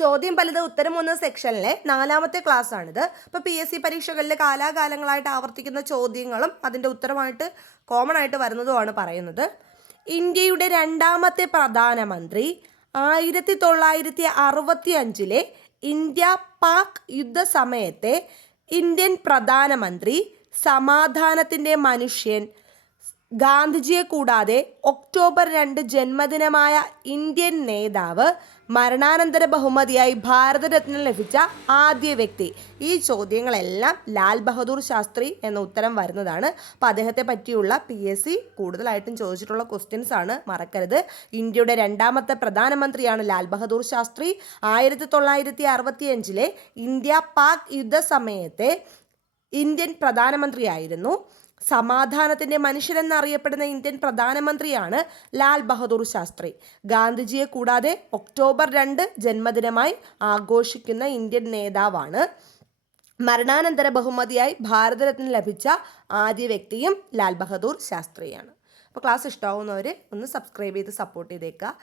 ചോദ്യം പലത് ഉത്തരം 1 സെക്ഷനിലെ 4ാമത്തെ ക്ലാസ് ആണിത്. ഇപ്പോൾ PSC പരീക്ഷകളിൽ കാലാകാലങ്ങളായിട്ട് ആവർത്തിക്കുന്ന ചോദ്യങ്ങളും അതിൻ്റെ ഉത്തരമായിട്ട് കോമൺ ആയിട്ട് വരുന്നതുമാണ് പറയുന്നത്. ഇന്ത്യയുടെ 2ാമത്തെ പ്രധാനമന്ത്രി 1965 ഇന്ത്യ പാക് യുദ്ധസമയത്തെ ഇന്ത്യൻ പ്രധാനമന്ത്രി, സമാധാനത്തിൻ്റെ മനുഷ്യൻ, ഗാന്ധിജിയെ കൂടാതെ ഒക്ടോബർ 2 ജന്മദിനമായ ഇന്ത്യൻ നേതാവ്, മരണാനന്തര ബഹുമതിയായി ഭാരതരത്ന ലഭിച്ച ആദ്യ വ്യക്തി. ഈ ചോദ്യങ്ങളെല്ലാം ലാൽ ബഹദൂർ ശാസ്ത്രി എന്ന ഉത്തരം വരുന്നതാണ്. അപ്പോൾ അദ്ദേഹത്തെ പറ്റിയുള്ള PSC കൂടുതലായിട്ടും ചോദിച്ചിട്ടുള്ള ക്വസ്റ്റ്യൻസ് ആണ്, മറക്കരുത്. ഇന്ത്യയുടെ 2ാമത്തെ പ്രധാനമന്ത്രിയാണ് ലാൽ ബഹദൂർ ശാസ്ത്രി. 1965 ഇന്ത്യ പാക് യുദ്ധസമയത്തെ ഇന്ത്യൻ പ്രധാനമന്ത്രിയായിരുന്നു. സമാധാനത്തിൻ്റെ മനുഷ്യനെന്നറിയപ്പെടുന്ന ഇന്ത്യൻ പ്രധാനമന്ത്രിയാണ് ലാൽ ബഹദൂർ ശാസ്ത്രി. ഗാന്ധിജിയെ കൂടാതെ ഒക്ടോബർ 2 ജന്മദിനമായി ആഘോഷിക്കുന്ന ഇന്ത്യൻ നേതാവാണ്. മരണാനന്തര ബഹുമതിയായി ഭാരതരത്ന ലഭിച്ച ആദ്യ വ്യക്തിയും ലാൽ ബഹദൂർ ശാസ്ത്രിയാണ്. അപ്പോൾ ക്ലാസ് ഇഷ്ടമാവുന്നവർ ഒന്ന് സബ്സ്ക്രൈബ് ചെയ്ത് സപ്പോർട്ട് ചെയ്തേക്കുക.